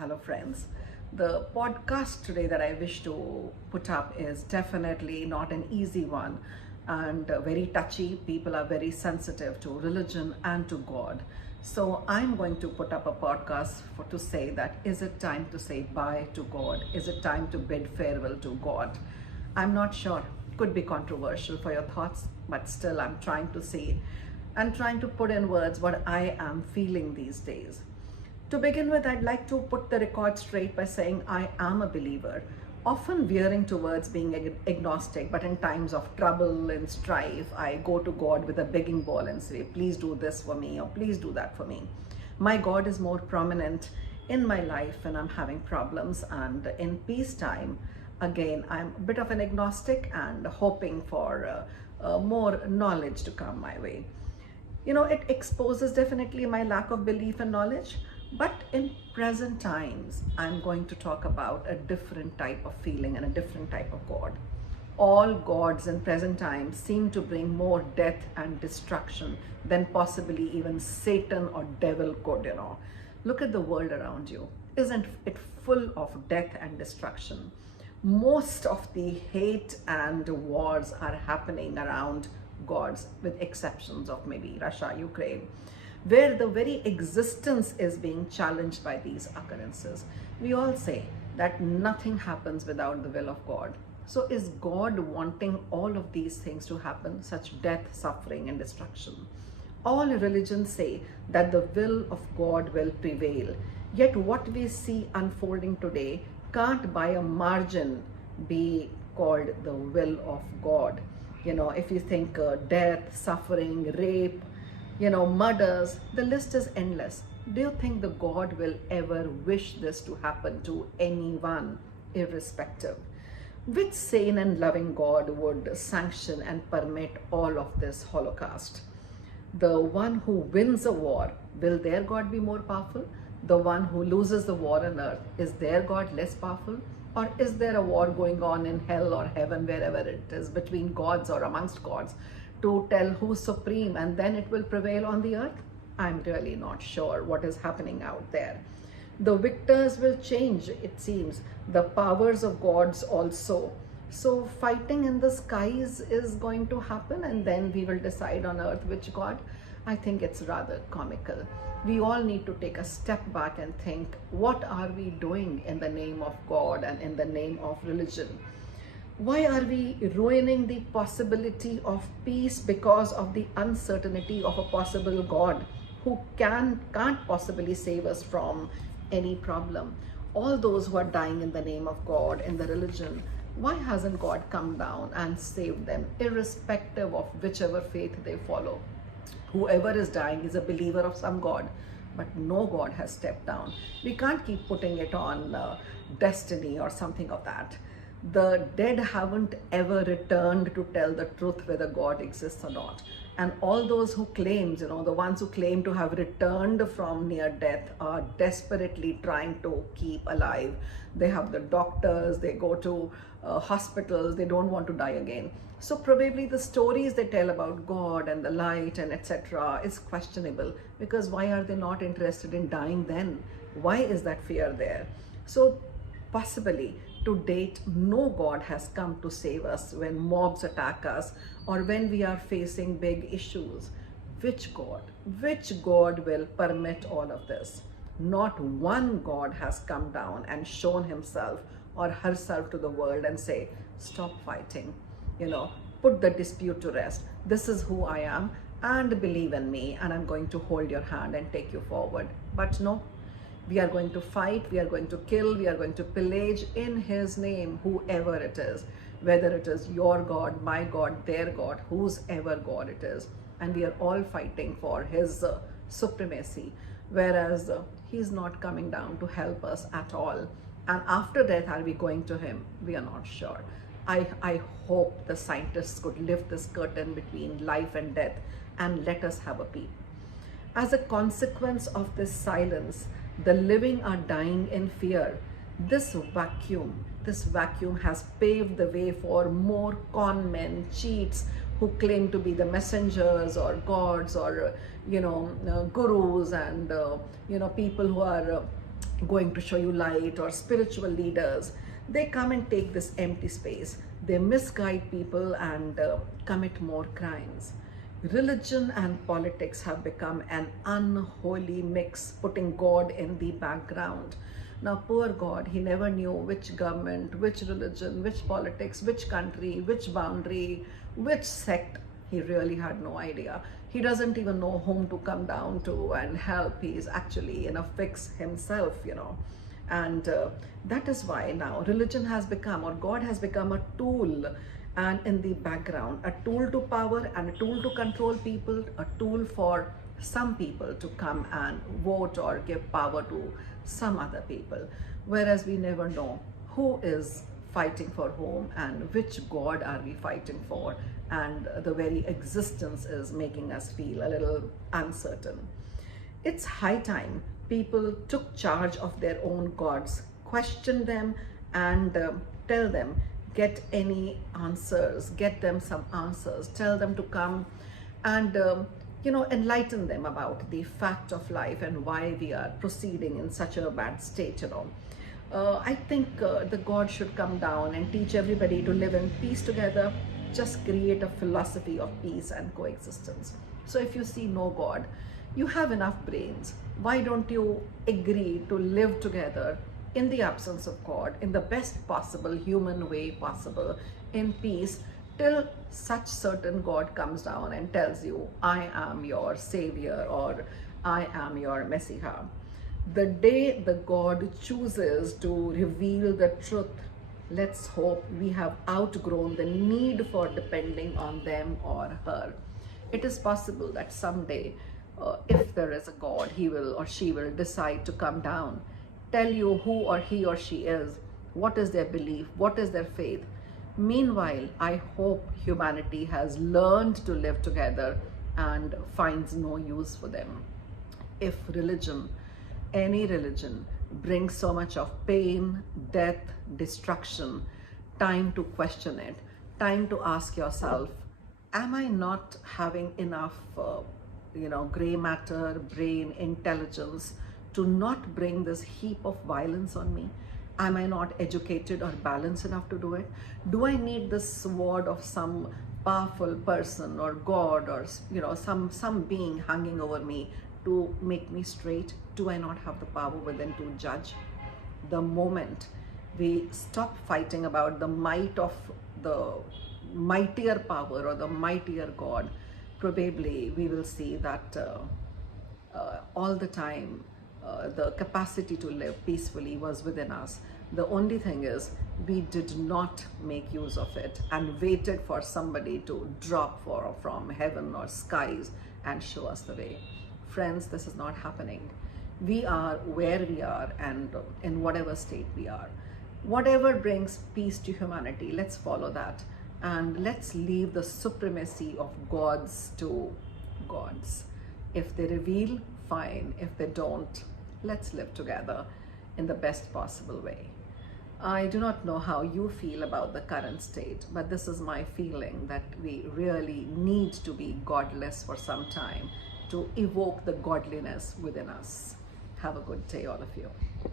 Hello, friends. The podcast today that I wish to put up is definitely not an easy one and very touchy. People are very sensitive to religion and to God. So I'm going to put up a podcast to say that is it time to say bye to God? Is it time to bid farewell to God? I'm not sure. Could be controversial for your thoughts, but still I'm trying to say and trying to put in words what I am feeling these days. To begin with, I'd like to put the record straight by saying I am a believer, often veering towards being agnostic, but in times of trouble and strife, I go to God with a begging bowl and say, please do this for me or please do that for me. My God is more prominent in my life when I'm having problems, and in peacetime, again, I'm a bit of an agnostic and hoping for more knowledge to come my way. It exposes definitely my lack of belief and knowledge. But in present times, I'm going to talk about a different type of feeling and a different type of God. All gods in present times seem to bring more death and destruction than possibly even Satan or devil could. Look at the world around you. Isn't it full of death and destruction? Most of the hate and wars are happening around gods, with exceptions of maybe Russia, Ukraine, where the very existence is being challenged by these occurrences. We all say that nothing happens without the will of God. So is God wanting all of these things to happen, such death, suffering, and destruction? All religions say that the will of God will prevail. Yet what we see unfolding today can't by a margin be called the will of God. If you think death, suffering, rape, murders, the list is endless. Do you think the God will ever wish this to happen to anyone, irrespective? Which sane and loving God would sanction and permit all of this holocaust? The one who wins a war, will their God be more powerful? The one who loses the war on earth, is their God less powerful? Or is there a war going on in hell or heaven, wherever it is, between gods or amongst gods, to tell who's supreme and then it will prevail on the earth? I'm really not sure what is happening out there. The victors will change, it seems, the powers of gods also. So fighting in the skies is going to happen, and then we will decide on earth which God. I think it's rather comical. We all need to take a step back and think, what are we doing in the name of God and in the name of religion? Why are we ruining the possibility of peace because of the uncertainty of a possible God who can't possibly save us from any problem? All those who are dying in the name of God, in the religion, why hasn't God come down and saved them, irrespective of whichever faith they follow? Whoever is dying is a believer of some God, but no God has stepped down. We can't keep putting it on destiny or something of that. The dead haven't ever returned to tell the truth whether God exists or not. And all those who claim, the ones who claim to have returned from near death are desperately trying to keep alive. They have the doctors, they go to hospitals, they don't want to die again. So probably the stories they tell about God and the light and etc. is questionable, because why are they not interested in dying then? Why is that fear there? So possibly to date, no God has come to save us when mobs attack us or when we are facing big issues. Which God will permit all of this? Not one God has come down and shown himself or herself to the world and say, stop fighting, put the dispute to rest. This is who I am, and believe in me, and I'm going to hold your hand and take you forward. But no, we are going to fight, we are going to kill, we are going to pillage in his name, whoever it is, whether it is your God, my God, their God, whose ever God it is. And we are all fighting for his supremacy, whereas he's not coming down to help us at all. And after death, are we going to him? We are not sure. I hope the scientists could lift this curtain between life and death and let us have a peep. As a consequence of this silence, the living are dying in fear. This vacuum has paved the way for more con men, cheats, who claim to be the messengers or gods or gurus and people who are going to show you light, or spiritual leaders, they come and take this empty space. They misguide people and commit more crimes. Religion and politics have become an unholy mix, putting God in the background. Now, poor God, he never knew which government, which religion, which politics, which country, which boundary, which sect. He really had no idea. He doesn't even know whom to come down to and help. He's actually in a fix himself, And that is why now religion has become, or God has become, a tool, and in the background, a tool to power and a tool to control people, a tool for some people to come and vote or give power to some other people. Whereas we never know who is fighting for whom and which God are we fighting for, and the very existence is making us feel a little uncertain. It's high time people took charge of their own gods, question them, and tell them, get any answers, get them some answers, tell them to come and enlighten them about the fact of life and why we are proceeding in such a bad state. I think the God should come down and teach everybody to live in peace together, just create a philosophy of peace and coexistence. So if you see no God, you have enough brains. Why don't you agree to live together in the absence of God, in the best possible human way possible, in peace, till such certain God comes down and tells you, I am your savior, or I am your Messiah. The day the God chooses to reveal the truth, let's hope we have outgrown the need for depending on them or her. It is possible that someday, if there is a God, he will or she will decide to come down, tell you who or he or she is, what is their belief, what is their faith. Meanwhile, I hope humanity has learned to live together and finds no use for them. If religion, any religion, brings so much of pain, death, destruction, time to question it, time to ask yourself, am I not having enough gray matter, brain, intelligence to not bring this heap of violence on me? Am I not educated or balanced enough to do it? Do I need the sword of some powerful person or God or some being hanging over me to make me straight? Do I not have the power within to judge? The moment we stop fighting about the might of the mightier power or the mightier God, probably we will see that all the time the capacity to live peacefully was within us. The only thing is we did not make use of it and waited for somebody to drop from heaven or skies and show us the way. Friends, this is not happening. We are where we are, and in whatever state we are. Whatever brings peace to humanity, let's follow that. And let's leave the supremacy of gods to gods. If they reveal, fine. If they don't, let's live together in the best possible way. I do not know how you feel about the current state, but this is my feeling that we really need to be godless for some time to evoke the godliness within us. Have a good day, all of you.